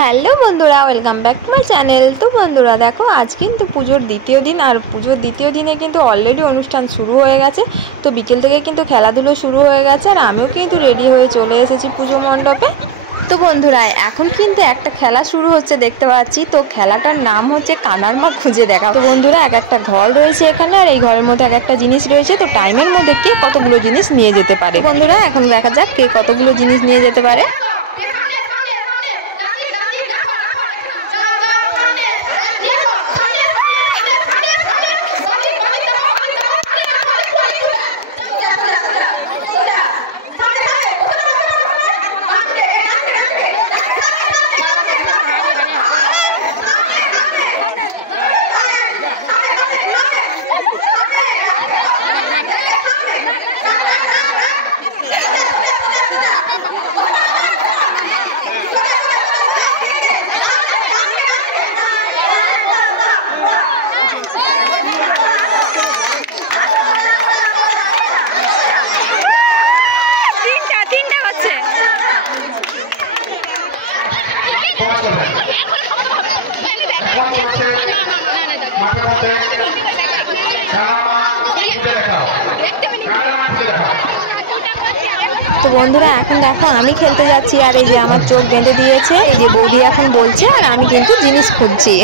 Hello बंधुरा welcome back to my channel. तो बंधुरा देखो आज किन्तु पुजोर द्वितीय दिन और पुजोर द्वितीय दिने किन्तु अलरेडी अनुष्ठान शुरू हो गेছে। तो बिकेल থেকে কিন্তু খেলাধুলো শুরু হয়ে গেছে আর আমিও কিন্তু রেডি হয়ে চলে এসেছি পুজো মণ্ডপে। তো বন্ধুরা এখন কিন্তু একটা খেলা শুরু হচ্ছে দেখতে পাচ্ছি। তো খেলাটার নাম হচ্ছে কানার মা খুঁজে দেখা। তো বন্ধুরা এক একটা ঘর রয়েছে এখানে আর এই ঘরের মধ্যে এক একটা জিনিস রয়েছে। তো টাইমের মধ্যে কে কতগুলো জিনিস নিয়ে যেতে পারে। বন্ধুরা এখন দেখা যাক কে কতগুলো জিনিস নিয়ে যেতে পারে। তো বন্ধুরা এখন দেখো আমি খেলতে যাচ্ছি আর এই যে আমার চোখ বেঁধে দিয়েছে এই যে বৌদি এখন বলছে আর আমি কিন্তু জিনিস খুঁজছি।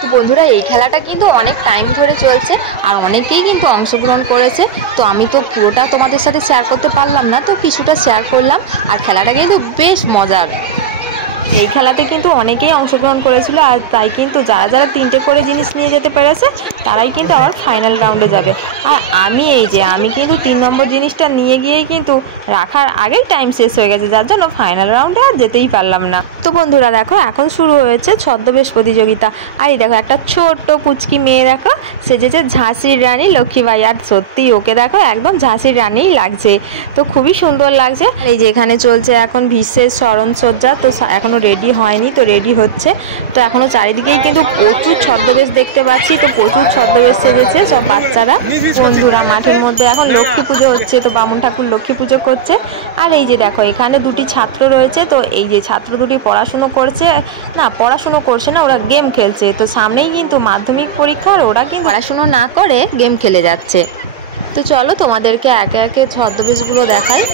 তো বন্ধুরা এই খেলাটা কিন্তু অনেক টাইম ধরে চলছে আর অনেকেই কিন্তু অংশগ্রহণ করেছে। তো আমি তো পুরোটা তোমাদের সাথে শেয়ার করতে পারলাম না, তো কিছুটা শেয়ার করলাম। আর খেলাটা কিন্তু বেশ মজার। এই খেলাতে কিন্তু অনেকেই অংশগ্রহণ করেছিল আর তাই কিন্তু যারা যারা তিনটে করে জিনিস নিয়ে যেতে পেরেছে তারাই কিন্তু আবার ফাইনাল রাউন্ডে যাবে। আর আমি কিন্তু 3 নম্বর জিনিসটা নিয়ে গিয়েই কিন্তু রাখার আগেই টাইম শেষ হয়ে গেছে, যার জন্য ফাইনাল রাউন্ডে আর যেতেই পারলাম না। তো বন্ধুরা দেখো এখন শুরু হয়েছে ছদ্মবেশ প্রতিযোগিতা। আর এই দেখো একটা ছোট্ট পুচকি মেয়ে দেখো সেজেছে ঝাঁসির রানী লক্ষ্মীবাই। আর সত্যি ওকে দেখো একদম ঝাঁসির রানীই লাগছে, তো খুবই সুন্দর লাগছে। এই যে এখানে চলছে এখন বিশেষ স্মরণসজ্জা, তো এখনো রেডি হয়নি, তো রেডি হচ্ছে। তো এখনো চারিদিকেই কিন্তু প্রচুর ছদ্মবেশ দেখতে পাচ্ছি, তো প্রচুর ছদ্মবেশ সেজেছে সব বাচ্চারা। বন্ধুরা মাঠের মধ্যে এখন লক্ষ্মী পুজো হচ্ছে, তো বামুন ঠাকুর লক্ষ্মী পুজো করছে। আর এই যে দেখো এখানে দুটি ছাত্র রয়েছে, তো এই যে ছাত্র দুটি পড়াশুনো করছে না, পড়াশুনো করছে না, ওরা গেম খেলছে। তো সামনেই কিন্তু মাধ্যমিক পরীক্ষার, ওরা কিন্তু পড়াশুনো না করে গেম খেলে যাচ্ছে। তো চলো তোমাদেরকে একে একে ছদ্মবেশগুলো দেখাই।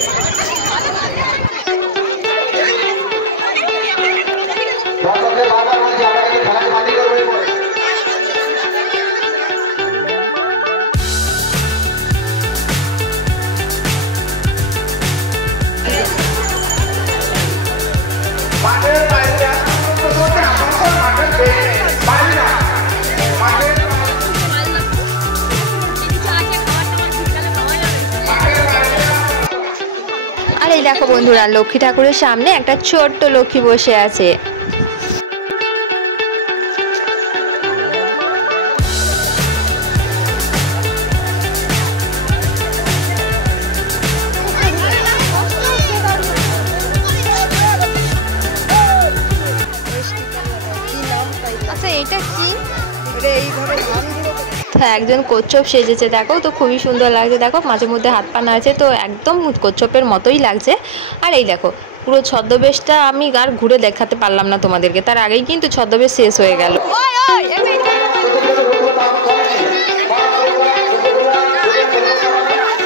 আর এই দেখো বন্ধুরা লক্ষ্মী ঠাকুরের সামনে একটা ছোট্ট লক্ষ্মী বসে আছে। আচ্ছা এটা কি? একজন কচ্ছপ সেজেছে, দেখো তো খুবই সুন্দর লাগছে। দেখো মাঝে মধ্যে হাত পা নাড়ছে, তো একদম কচ্ছপের মতোই লাগছে। আর এই দেখো পুরো ছদ্মবেশটা আমি আর ঘুরে দেখাতে পারলাম না তোমাদেরকে, তার আগেই কিন্তু ছদ্মবেশ শেষ হয়ে গেল।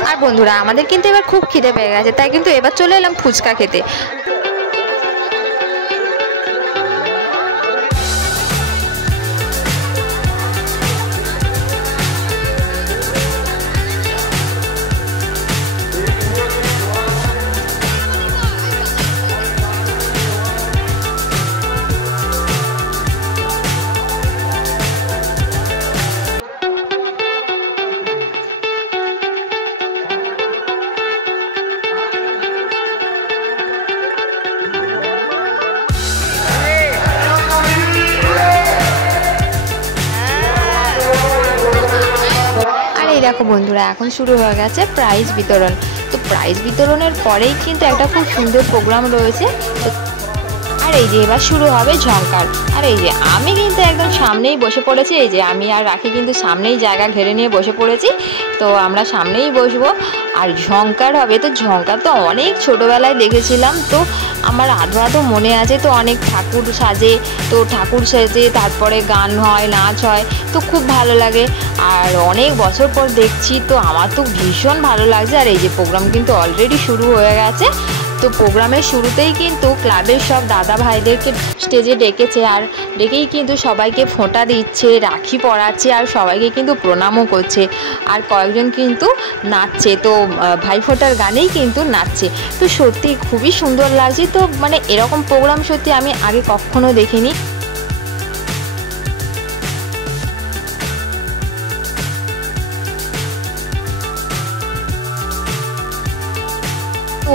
আর বন্ধুরা আমাদের কিন্তু এবার খুব খিদে পেয়ে গেছে, তাই কিন্তু এবার চলে এলাম ফুচকা খেতে। দেখো বন্ধুরা এখন শুরু হয়ে গেছে প্রাইজ বিতরণ। তো প্রাইজ বিতরণের পরেই কিন্তু একটা খুব সুন্দর প্রোগ্রাম রয়েছে। আর এই যে এবার শুরু হবে ঝঙ্কার। আর এই যে আমি কিন্তু একদম সামনেই বসে পড়েছি, এই যে আমি আর রাখি কিন্তু সামনেই জায়গা ঘেরে নিয়ে বসে পড়েছি। তো আমরা সামনেই বসবো আর ঝঙ্কার হবে। তো ঝঙ্কার তো অনেক ছোটোবেলায় দেখেছিলাম, তো আমার আধো আধো মনে আছে। তো অনেক ঠাকুর সাজে, তো ঠাকুর সাজে তারপরে গান হয়, নাচ হয়, তো খুব ভালো লাগে। আর অনেক বছর পর দেখছি, তো আমার তো ভীষণ ভালো লাগছে। আর এই যে প্রোগ্রাম কিন্তু অলরেডি শুরু হয়ে গেছে। তো প্রোগ্রামের শুরুতেই কিন্তু ক্লাবের সব দাদা ভাইদেরকে স্টেজে ডেকেছে, আর ডেকেই কিন্তু সবাইকে ফোঁটা দিচ্ছে, রাখি পরাচ্ছে, আর সবাইকে কিন্তু প্রণামও করছে। আর কয়েকজন কিন্তু নাচছে, তো ভাইফোঁটার গানেই কিন্তু নাচছে। তো সত্যি খুবই সুন্দর লাগছে। তো মানে এরকম প্রোগ্রাম সত্যি আমি আগে কখনো দেখিনি।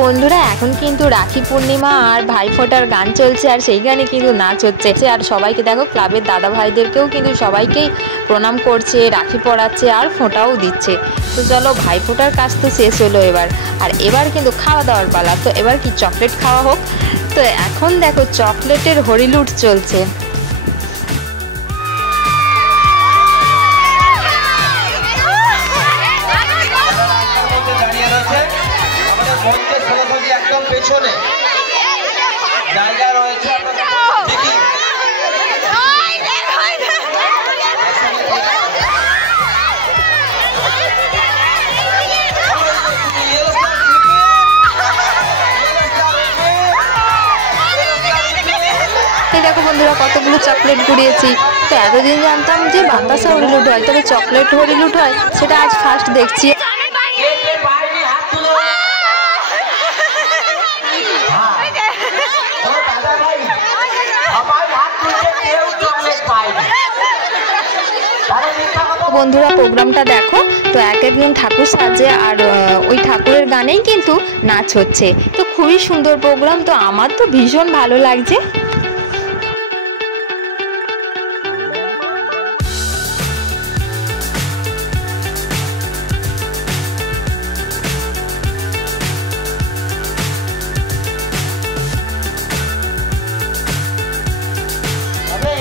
বন্ধুরা এখন কিন্তু রাখি পূর্ণিমা আর ভাইফোঁটার গান চলছে, আর সেই গানে কিন্তু নাচ হচ্ছে। আর সবাইকে দেখো ক্লাবের দাদা ভাইদেরকেও কিন্তু সবাইকেই প্রণাম করছে, রাখি পরাচ্ছে আর ফোঁটাও দিচ্ছে। তো চলো ভাইফোঁটার কাজ তো শেষ হলো এবার, আর এবার কিন্তু খাওয়া দাওয়ার পালা। তো এবার কি চকলেট খাওয়া হোক। তো এখন দেখো চকলেটের হরিলুট চলছে। একদম পেছনে জায়গা রয়েছে, দেখো বন্ধুরা কতগুলো চকলেট কুড়িয়েছি। তো এতদিন জানতাম যে বাতাসা হরিলুট হয়, তবে চকলেট হরিলুট হয় সেটা আজ ফার্স্ট দেখছি। বন্ধুরা প্রোগ্রামটা দেখো, তো এক একজন ঠাকুর সাজে, আর ওই ঠাকুরের গানেই কিন্তু নাচ হচ্ছে। তো খুবই সুন্দর প্রোগ্রাম, তো আমার তো ভীষণ ভালো লাগছে।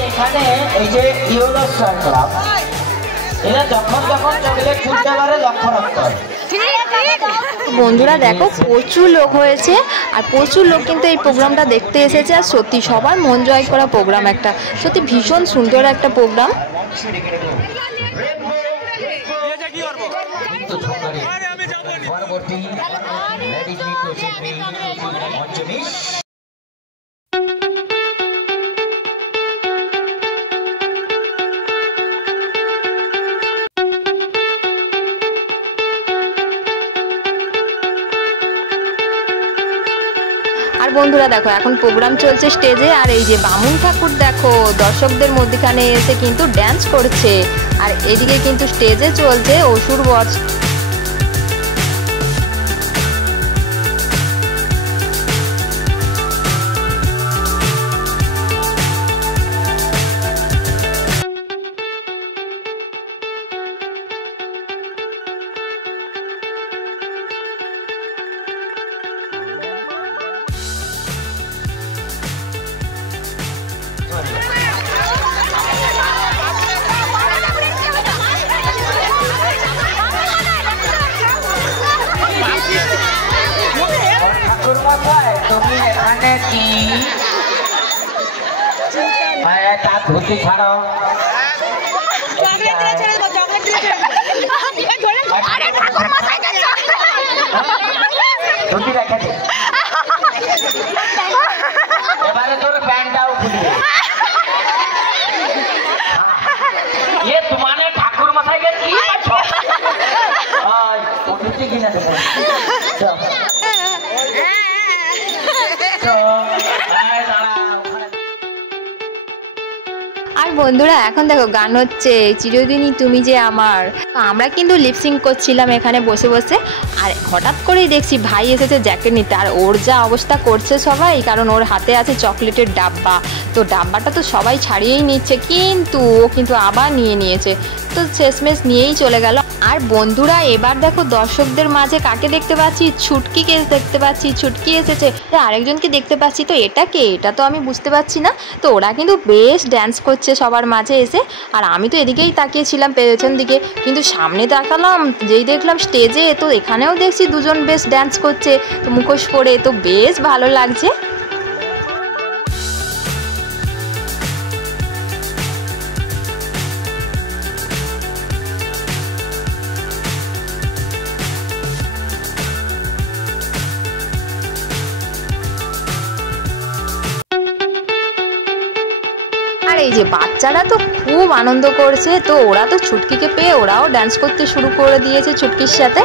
এখানে এই যে ইউরো স্টার ক্লাব, এরা যখন যখন চকলেট ছুটতে পারে লক্ষ্য রাখতে হবে। বন্ধুরা দেখো প্রচুর লোক হয়েছে, আর প্রচুর লোক কিন্তু এই প্রোগ্রামটা দেখতে এসেছে। আর সত্যি সবার মন জয় করা প্রোগ্রাম, একটা সত্যি ভীষণ সুন্দর একটা প্রোগ্রাম। আর বন্ধুরা দেখো এখন প্রোগ্রাম চলছে স্টেজে, আর এই যে বামুন ঠাকুর দেখো দর্শকদের মধ্যখানে এসে কিন্তু ড্যান্স করছে। আর এদিকে কিন্তু স্টেজে চলছে অসুর বধ। তার ধুতি ছাড়ো। ধুতি রেখে দে। এবারে তোর প্যান্টটাও খুলবে। ये तुम्हारे ठाकुर मसाई के की बच्चो आज उठती की ना देखो तो आए दाड़ा আর বন্ধুরা এখন দেখো গান হচ্ছে চিরদিনই তুমি যে আমার। আমরা কিন্তু লিপসিং করছিলাম এখানে বসে বসে, আর হঠাৎ করেই দেখছি ভাই এসেছে জ্যাকেট নিতে। আর ওর যা অবস্থা করছে সবাই, কারণ ওর হাতে আছে চকলেটের ডাব্বা, তো ডাব্বাটা তো সবাই ছাড়িয়েই নিচ্ছে, কিন্তু ও কিন্তু আবার নিয়ে নিয়েছে, তো শেষমেশ নিয়েই চলে গেল। আর বন্ধুরা এবার দেখো দর্শকদের মাঝে কাকে দেখতে পাচ্ছি, ছুটকিকে দেখতে পাচ্ছি। ছুটকি এসেছে, আরেকজনকে দেখতে পাচ্ছি, তো এটা কে, এটা তো আমি বুঝতে পারছি না। তো ওরা কিন্তু বেশ ড্যান্স করছে সবার মাঝে এসে, আর আমি তো এদিকেই তাকিয়েছিলাম পেছন দিকে, কিন্তু সামনে তাকালাম যেই দেখলাম স্টেজে, তো এখানেও দেখছি দুজন বেশ ড্যান্স করছে, তো মুখোশ পরে, তো বেশ ভালো লাগছে। আর এই যে বাচ্চারা তো খুব আনন্দ করছে, তো ওরা তো ছুটকিকে পেয়ে ওরাও ডান্স করতে শুরু করে দিয়েছে ছুটকির সাথে।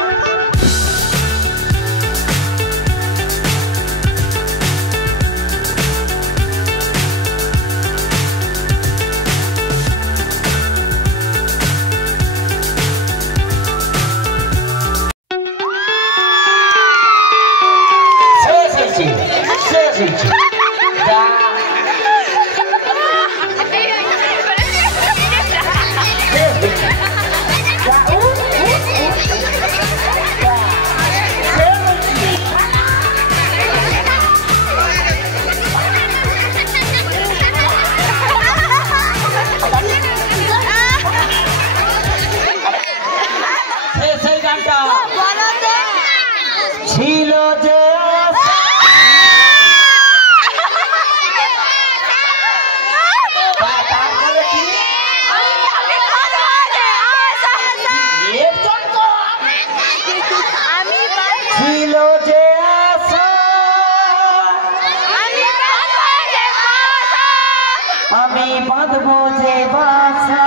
আমি বাঁধবো যে বাসা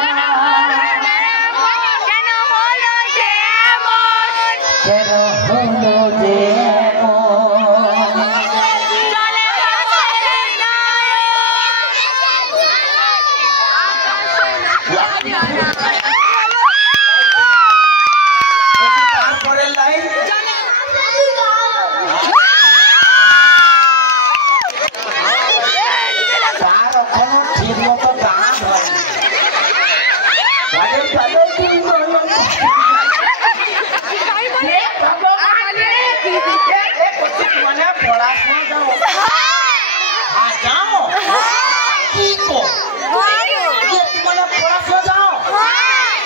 কেন হলো যে তারপরের লাইন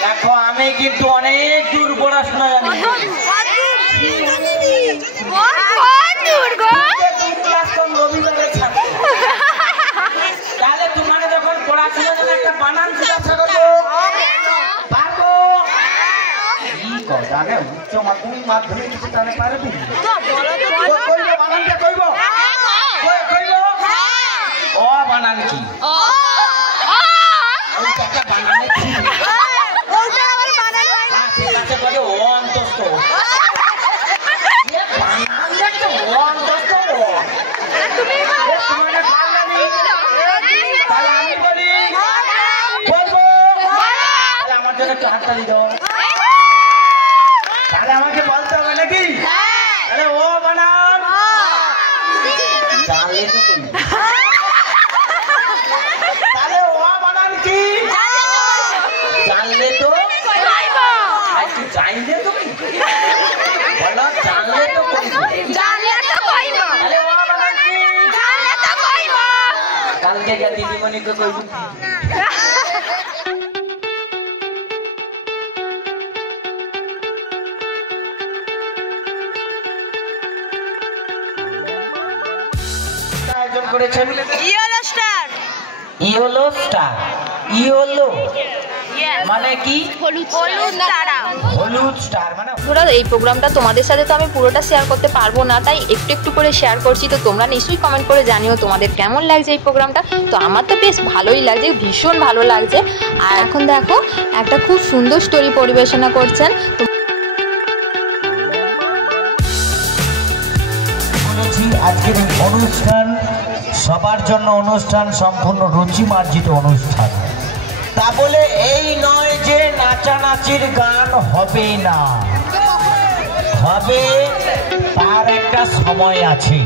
দেখো আমি কিন্তু অনেক দূর পড়াশোনা জানি তাহলে তোমার যখন পড়াশোনা জন্য একটা বানান জিজ্ঞাসা করবো পারবো আগে উচ্চ মাধ্যমিক মাধ্যমিক কিছু জানে পারবি বানানটা কইব ও বানান কি আমার জন্য একটু হাতটা দিত তাহলে আমাকে বলতে হবে নাকি আরে ও বানান জানলে তো কই তাহলে ও বানান কি জানলে তো জানলে তো বলো জানলে তো তাহলে ও বানান কি কালকে যা দিদিমণিকে কইবি করেছেন ইয়েলো স্টার। ইয়েলো মানে কি? হলুদ স্টার মানে। বন্ধুরা এই প্রোগ্রামটা তোমাদের সাথে তো আমি পুরোটা শেয়ার করতে পারবো না, তাই একটু একটু করে শেয়ার করছি। তো তোমরা নিশ্চয়ই কমেন্ট করে জানিও তোমাদের কেমন লাগছে এই প্রোগ্রামটা। তো আমার তো বেশ ভালোই লাগছে, ভীষণ ভালো লাগছে। আর এখন দেখো একটা খুব সুন্দর স্টোরি পরিবেশনা করছেন। তো বলেছি আজকের এই অনুষ্ঠান সবার জন্য অনুষ্ঠান, সম্পূর্ণ রুচিমার্জিত অনুষ্ঠান। তা বলে এই নয় যে নাচানাচির গান হবে না, হবে, তার একটা সময় আছে।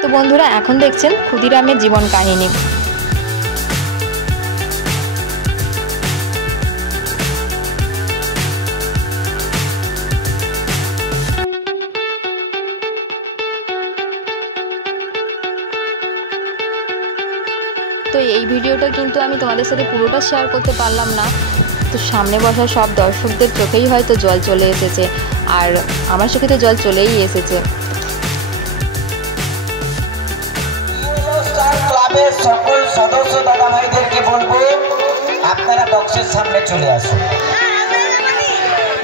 তো বন্ধুরা এখন দেখছেন ক্ষুদিরামের জীবন কাহিনী। তো এই ভিডিওটা কিন্তু আমি তোমাদের সাথে পুরোটা শেয়ার করতে পারলাম না। তো সামনে বসা সব দর্শকদের চোখেই হয়তো জল চলে এসেছে, আর আমার চোখে তো জল চলেই এসেছে। ক্লাবের সকল সদস্য দাদা ভাইদেরকে বলবো আপনারা বক্সের সামনে চলে আসুন।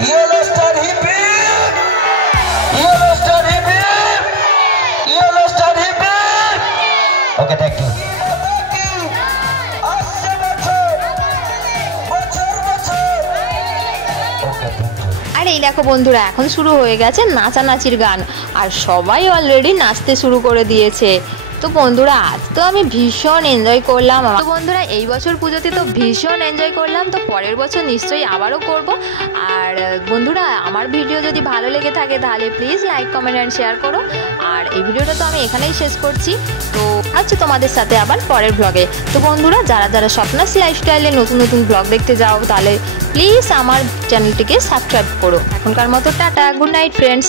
Yellow star hip hip, yellow star hip hip, yellow star hip hip. Okay, thank you. আর এই দেখো বন্ধুরা এখন শুরু হয়ে গেছে নাচানাচির গান, আর সবাই অলরেডি নাচতে শুরু করে দিয়েছে। তো বন্ধুরা আজ তো আমি ভীষণ এনজয় করলাম। তো বন্ধুরা এই বছর পুজোতে তো ভীষণ এনজয় করলাম, তো পরের বছর নিশ্চয়ই আবারও করব। আর বন্ধুরা আমার ভিডিও যদি ভালো লেগে থাকে তাহলে please like, comment and share করো। আর এই ভিডিওটা তো আমি এখানেই শেষ করছি। তো আচ্ছা তোমাদের সাথে আবার পরের ব্লগে। তো বন্ধুরা যারা যারা স্বপ্নাশ্রী লাইফস্টাইলে নতুন নতুন ব্লগ দেখতে যাও তাহলে প্লিজ আমার চ্যানেলটিকে সাবস্ক্রাইব করো। এখনকার মতো টাটা, গুড নাইট ফ্রেন্ডস।